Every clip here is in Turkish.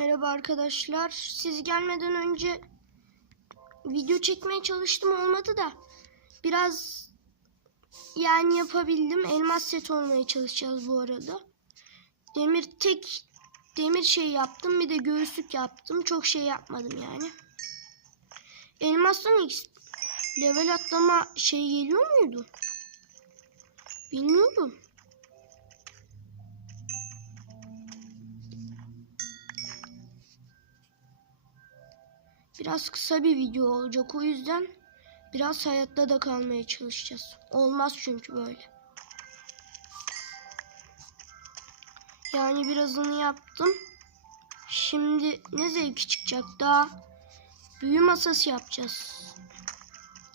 Merhaba arkadaşlar. Siz gelmeden önce video çekmeye çalıştım olmadı da biraz yani yapabildim. Elmas set olmaya çalışacağız bu arada. Demir tek demir şey yaptım bir de göğüslük yaptım. Çok şey yapmadım yani. Elmastan X level atlama şey geliyor muydu? Bilmiyorum. Biraz kısa bir video olacak o yüzden biraz hayatta da kalmaya çalışacağız. Olmaz çünkü böyle. Yani birazını yaptım. Şimdi ne zevki çıkacak daha büyü masası yapacağız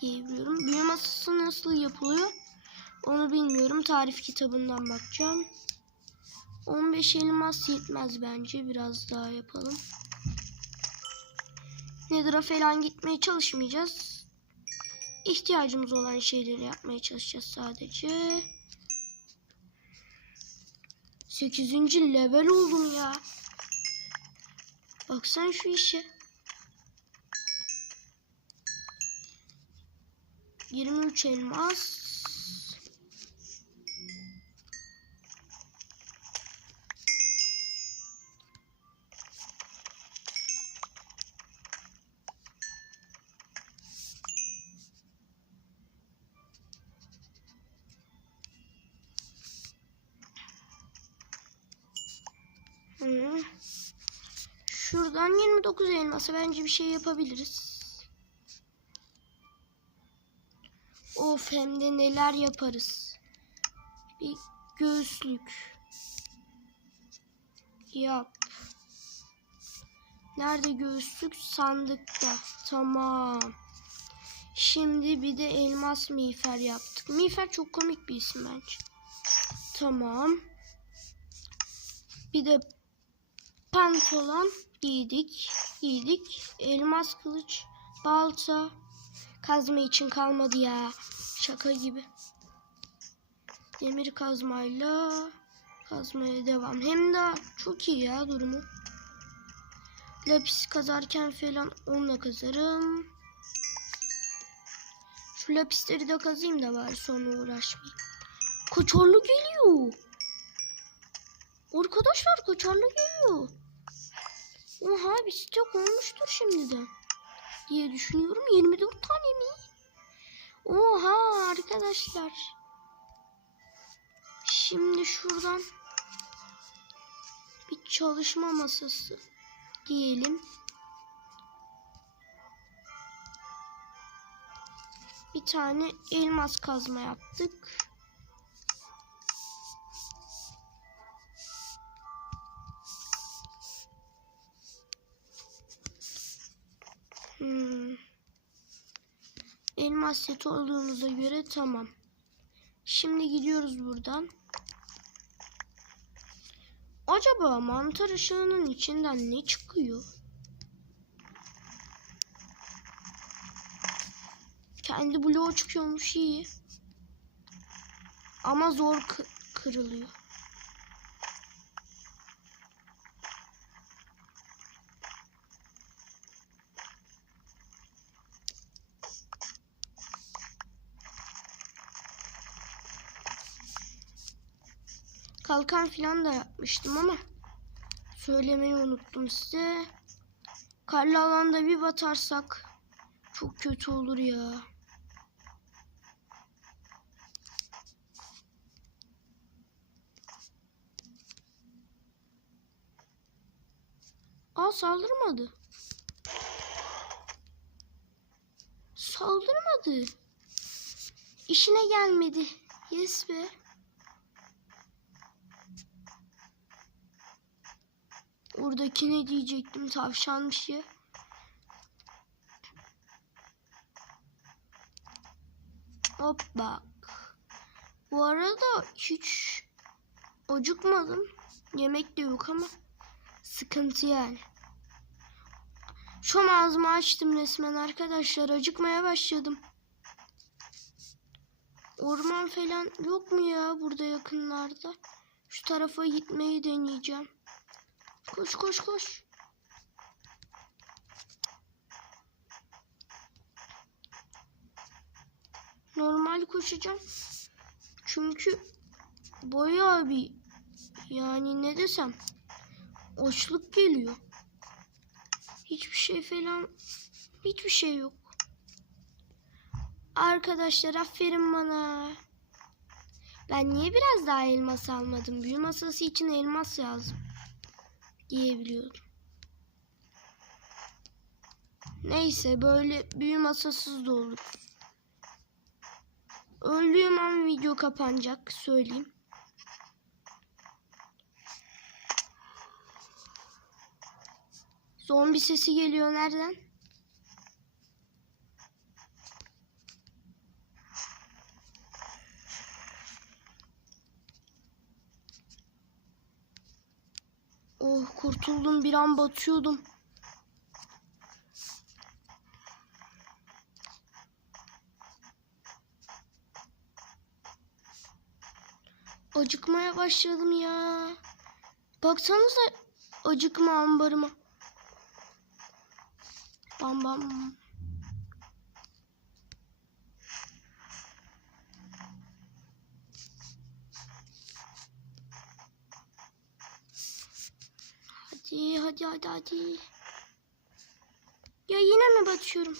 diyebiliyorum. Büyü masası nasıl yapılıyor onu bilmiyorum. Tarif kitabından bakacağım. 15 elmas yetmez bence. Biraz daha yapalım. Nether'a falan gitmeye çalışmayacağız. İhtiyacımız olan şeyleri yapmaya çalışacağız sadece. 8. level oldum ya. Baksan şu işe. 23 elmas. Şuradan 29 elması bence bir şey yapabiliriz. Of hem de neler yaparız. Bir göğüslük. Yap. Nerede göğüslük? Sandıkta. Tamam. Şimdi bir de elmas miğfer yaptık. Miğfer çok komik bir isim bence. Tamam. Bir de pantolon giydik. Giydik. Elmas kılıç, balta, kazma için kalmadı ya. Şaka gibi. Demir kazmayla kazmaya devam. Hem de çok iyi ya durumu. Lapis kazarken falan onunla kazarım. Şu lapisleri de kazayım da bari sonra uğraşmayayım. Koçorlu geliyor. Arkadaşlar kaçarlı geliyor. Oha bir sıcak olmuştur şimdiden. Diye düşünüyorum. 24 tane mi? Oha arkadaşlar. Şimdi şuradan bir çalışma masası diyelim. Bir tane elmas kazma yaptık. Elmas seti olduğumuza göre tamam. Şimdi gidiyoruz buradan. Acaba mantar ışığının içinden ne çıkıyor? Kendi bloğu çıkıyormuş iyi. Ama zor kı- kırılıyor. Kalkan filan da yapmıştım ama söylemeyi unuttum size. Karlı alanda bir batarsak çok kötü olur ya. Aa saldırmadı. Saldırmadı. İşine gelmedi. Yes be. Oradaki ne diyecektim tavşanmış ya. Hop bak. Bu arada hiç acıkmadım. Yemek de yok ama sıkıntı yani. Şu an ağzımı açtım resmen arkadaşlar. Acıkmaya başladım. Orman falan yok mu ya burada yakınlarda? Şu tarafa gitmeyi deneyeceğim. Koş koş koş. Normal koşacağım. Çünkü boya abi yani ne desem açlık geliyor. Hiçbir şey falan hiçbir şey yok. Arkadaşlar aferin bana. Ben niye biraz daha elmas almadım? Büyü masası için elmas lazım. Diyebiliyordum. Neyse böyle büyü masasız da olur. Öldüğüm an video kapanacak söyleyeyim. Zombi sesi geliyor nereden? Kurtuldum bir an batıyordum. Acıkmaya başladım ya. Baksanıza acıkma ambarıma. Bam bam. Hadi hadi hadi hadi. Ya yine mi batıyorum?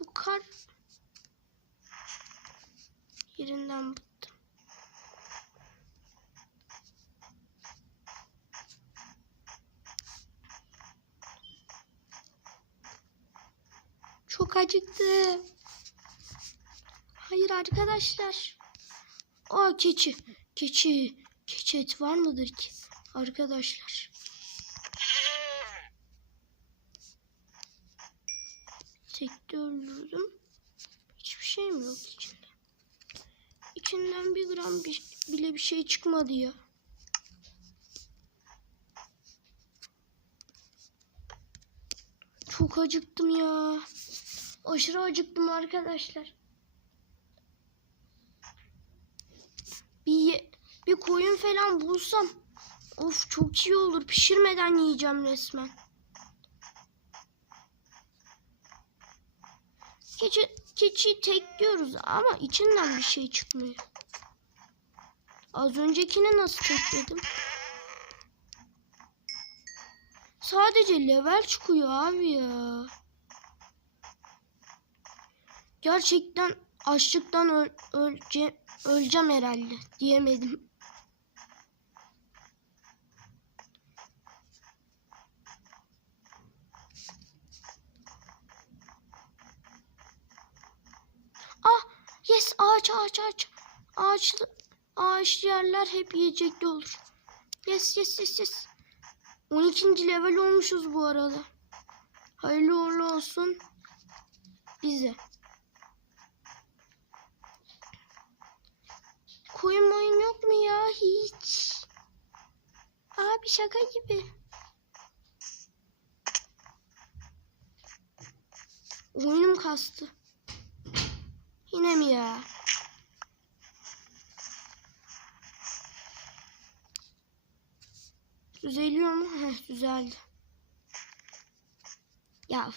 Bu kar yerinden bıktım. Çok acıktım. Hayır arkadaşlar. Aa keçi. Keçi. Keçi et var mıdır ki? Arkadaşlar. Tekte öldürdüm. Hiçbir şeyim yok içinde. İçinden bir gram bir, bile bir şey çıkmadı ya. Çok acıktım ya. Aşırı acıktım arkadaşlar. Bir ye- bir koyun falan bulsam of çok iyi olur. Pişirmeden yiyeceğim resmen. Keçi, keçiyi tekliyoruz ama içinden bir şey çıkmıyor. Az öncekini nasıl tekledim? Sadece level çıkıyor abi ya. Gerçekten açlıktan öl, ölce, öleceğim herhalde diyemedim. Yes ağaç ağaç ağaç. Ağaçlı, ağaçlı yerler hep yiyecekli olur. Yes yes yes yes. 12. level olmuşuz bu arada. Hayırlı uğurlu olsun bize. Koyun moyun yok mu ya hiç? Abi şaka gibi. Oyunum kastı. Yine mi ya? Düzeliyor mu? Heh düzeldi. Ya.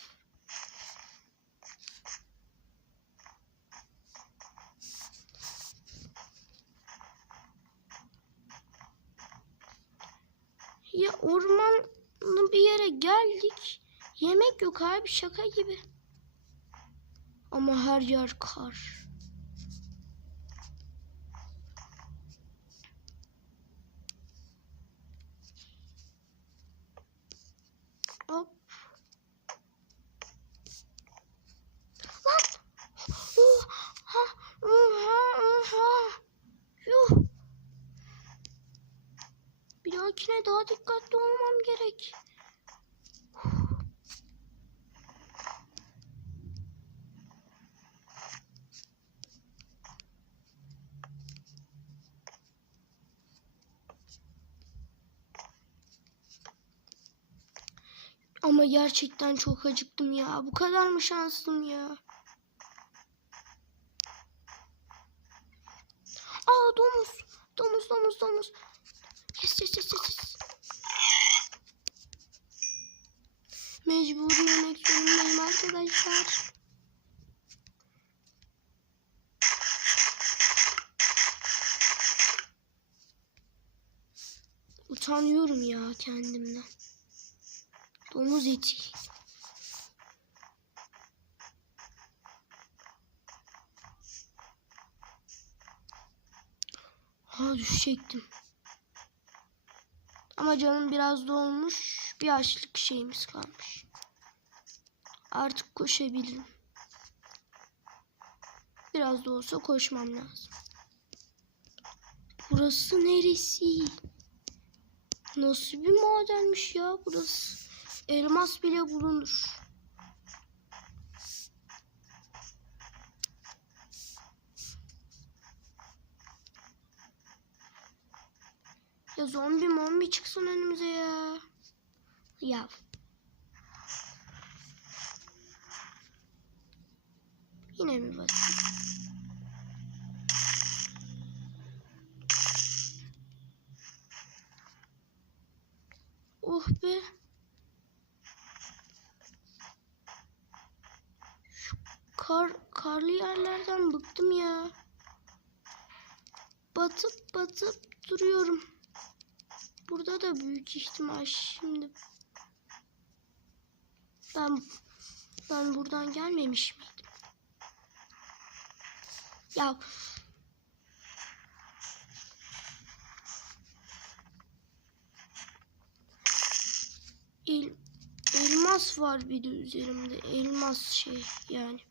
Ya ormanlı bir yere geldik. Yemek yok abi şaka gibi. Ama her yer kar. Hop. Bir dahakine daha dikkatli olmam gerek. Ama gerçekten çok acıktım ya. Bu kadar mı şanslım ya? Aa domuz. Domuz domuz domuz. Yes yes yes yes. Mecbur yemek zorundayım arkadaşlar. Utanıyorum ya kendimden. Domuz eti. Ha düşecektim. Ama canım biraz dolmuş. Bir açlık şeyimiz kalmış. Artık koşabilirim. Biraz da olsa koşmam lazım. Burası neresi? Nasıl bir madenmiş ya burası? Elmas bile bulunur. Ya zombi mombi çıksın önümüze ya. Ya. Yine mi basayım? Oh be. Kar, karlı yerlerden bıktım ya. Batıp batıp duruyorum. Burada da büyük ihtimal şimdi. Ben ben buradan gelmemiş miydim? Ya El, elmas var bir de üzerimde. Elmas şey yani.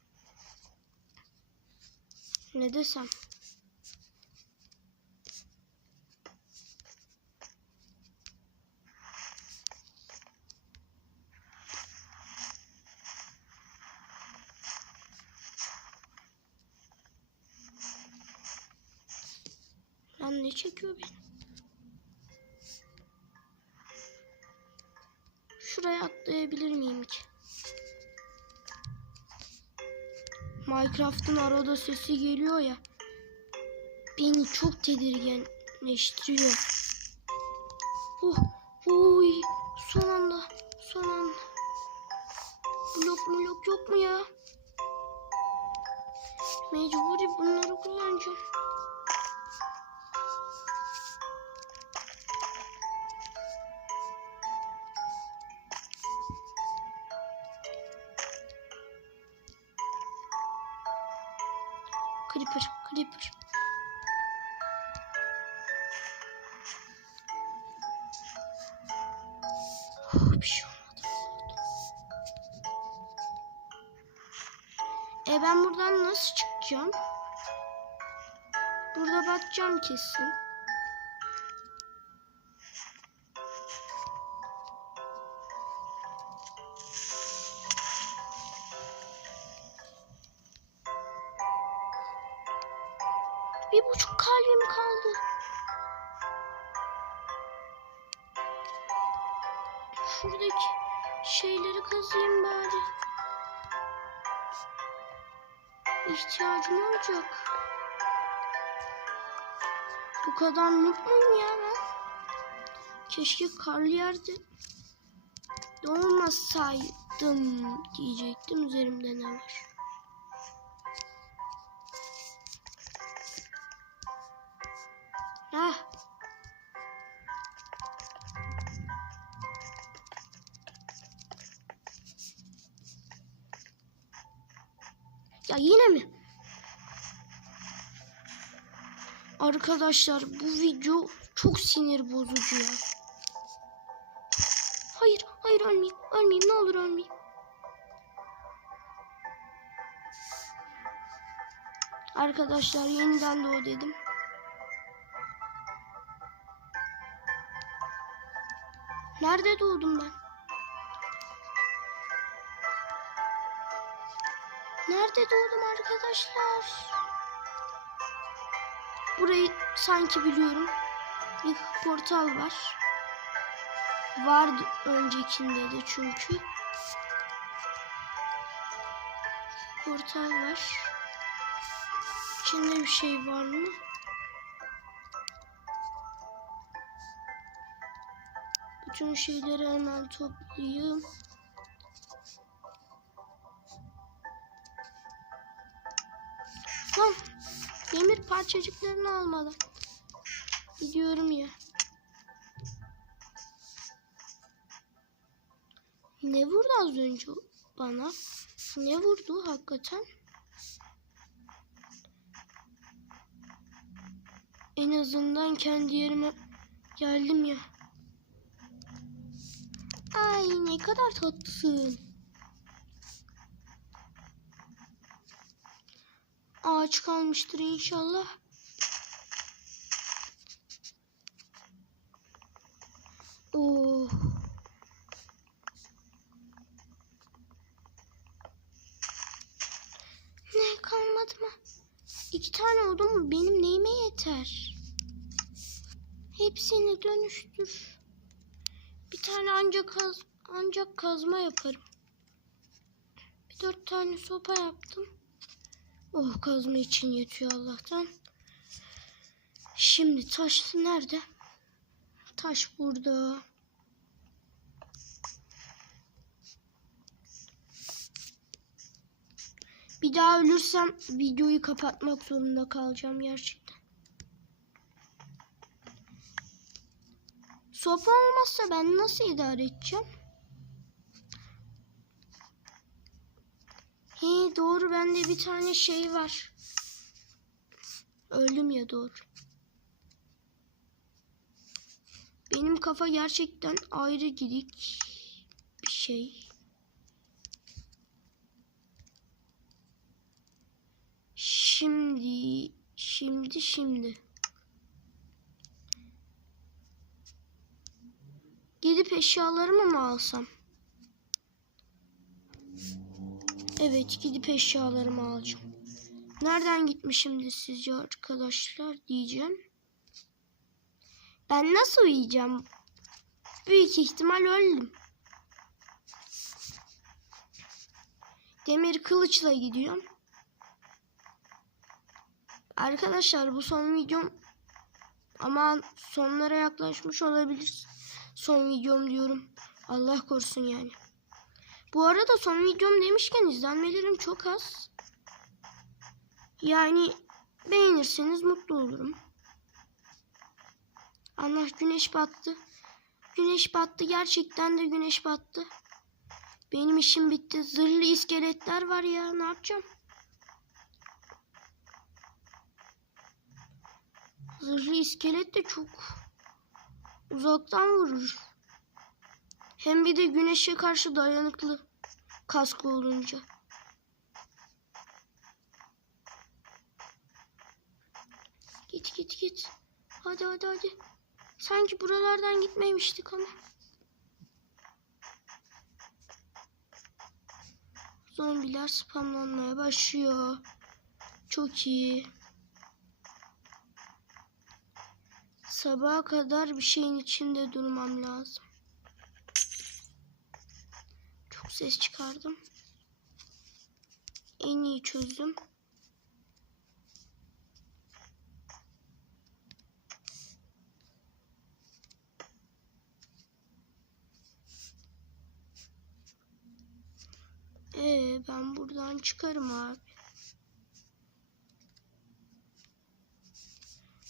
Ne desem? Lan ne çekiyor beni? Şuraya atlayabilir miyim ki? Minecraft'ın arada sesi geliyor ya. Beni çok tedirginleştiriyor. Creeper, creeper. Oh, bir şey olmadı. E ben buradan nasıl çıkacağım? Burada bakacağım kesin. Şuradaki şeyleri kazıyım bari. İhtiyacım olacak. Bu kadar muyum ya ben? Keşke karlı yerde doğmasaydım diyecektim. Üzerimde ne var? Arkadaşlar bu video çok sinir bozucu ya. Hayır, hayır ölmeyeyim. Ölmeyeyim ne olur ölmeyeyim. Arkadaşlar yeniden doğ dedim. Nerede doğdum ben? Nerede doğdum arkadaşlar? Burayı sanki biliyorum. Bir portal var. Vardı öncekinde de çünkü. Portal var. İçinde bir şey var mı? Bütün şeyleri hemen toplayayım. Parçacıklarını almadan. Gidiyorum ya. Ne vurdu az önce bana? Ne vurdu hakikaten? En azından kendi yerime geldim ya. Ay ne kadar tatlısın. Ağaç kalmıştır inşallah. Oh. Ne kalmadı mı? İki tane oldu mu benim neyime yeter? Hepsini dönüştür. Bir tane ancak kaz ancak kazma yaparım. Bir dört tane sopa yaptım. Oh kazma için yetiyor Allah'tan. Şimdi taş nerede? Taş burada. Bir daha ölürsem videoyu kapatmak zorunda kalacağım gerçekten. Sopa olmazsa ben nasıl idare edeceğim? He doğru bende bir tane şey var. Öldüm ya doğru. Benim kafa gerçekten ayrı gidik bir şey. Şimdi, şimdi, şimdi. Gidip eşyalarımı mı alsam? Evet, gidip eşyalarımı alacağım. Nereden gitmişimdir sizce arkadaşlar diyeceğim. Ben nasıl uyuyacağım? Büyük ihtimal öldüm. Demir kılıçla gidiyorum. Arkadaşlar bu son videom ama sonlara yaklaşmış olabilir. Son videom diyorum. Allah korusun yani. Bu arada son videom demişken izlenmelerim çok az. Yani beğenirseniz mutlu olurum. Allah güneş battı. Güneş battı. Gerçekten de güneş battı. Benim işim bitti. Zırhlı iskeletler var ya. Ne yapacağım? Zırhlı iskelet de çok uzaktan vurur. Hem bir de güneşe karşı dayanıklı kaskı olunca. Git git git. Hadi hadi hadi. Sanki buralardan gitmemiştik ama. Zombiler spamlanmaya başlıyor. Çok iyi. Sabaha kadar bir şeyin içinde durmam lazım. Çok ses çıkardım. En iyi çözüm. Ee, ben buradan çıkarım abi.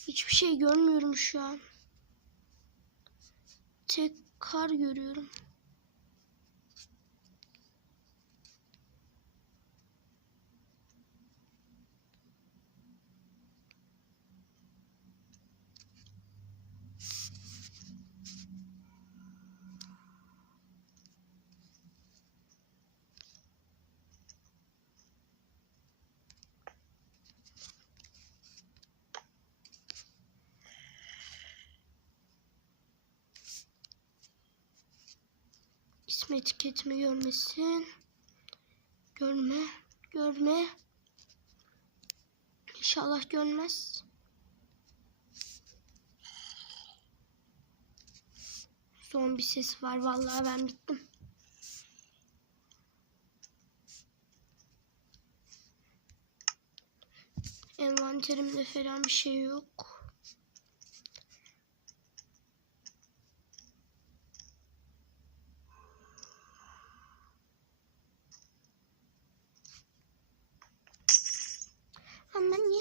Hiçbir şey görmüyorum şu an. Tek kar görüyorum. İsmi etiketimi görmesin. Görme. Görme. İnşallah görmez. Son bir ses var. Vallahi ben bittim. Envanterimde falan bir şey yok.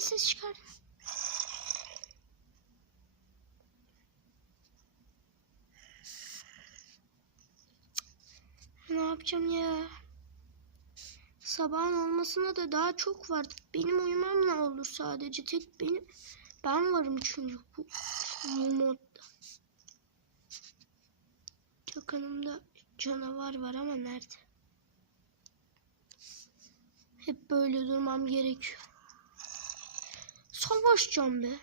ses çıkar. Ne yapacağım ya? Sabahın olmasına da daha çok var. Benim uyumam ne olur sadece. Tek benim ben varım çünkü bu, bu modda. Çakanımda canavar var ama nerede? Hep böyle durmam gerekiyor. Savaşacağım be.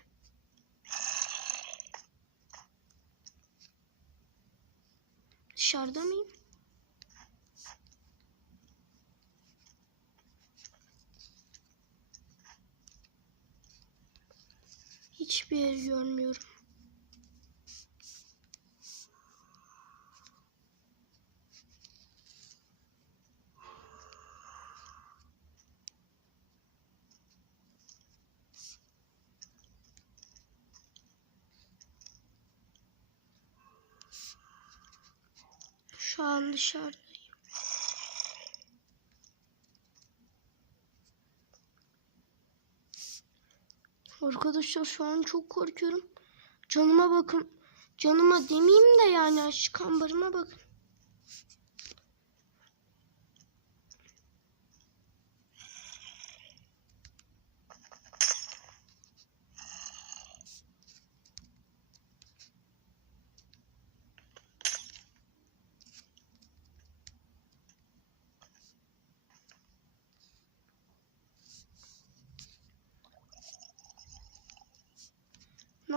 Dışarıda mıyım? Hiçbir yer görmüyorum. Şu an dışarıdayım. Arkadaşlar şu an çok korkuyorum. Canıma bakın. Canıma demeyeyim de yani aşk kambarıma bakın.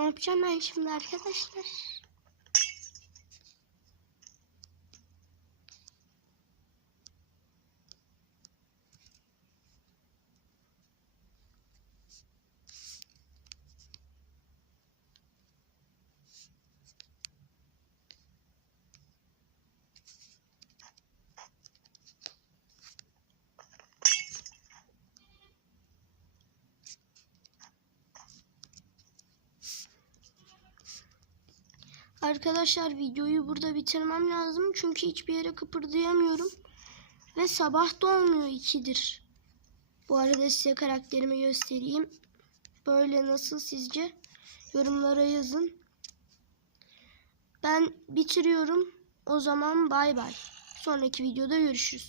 Yapacağım ben şimdi arkadaşlar? Arkadaşlar videoyu burada bitirmem lazım. Çünkü hiçbir yere kıpırdayamıyorum. Ve sabah da olmuyor ikidir. Bu arada size karakterimi göstereyim. Böyle nasıl sizce? Yorumlara yazın. Ben bitiriyorum. O zaman bay bay. Sonraki videoda görüşürüz.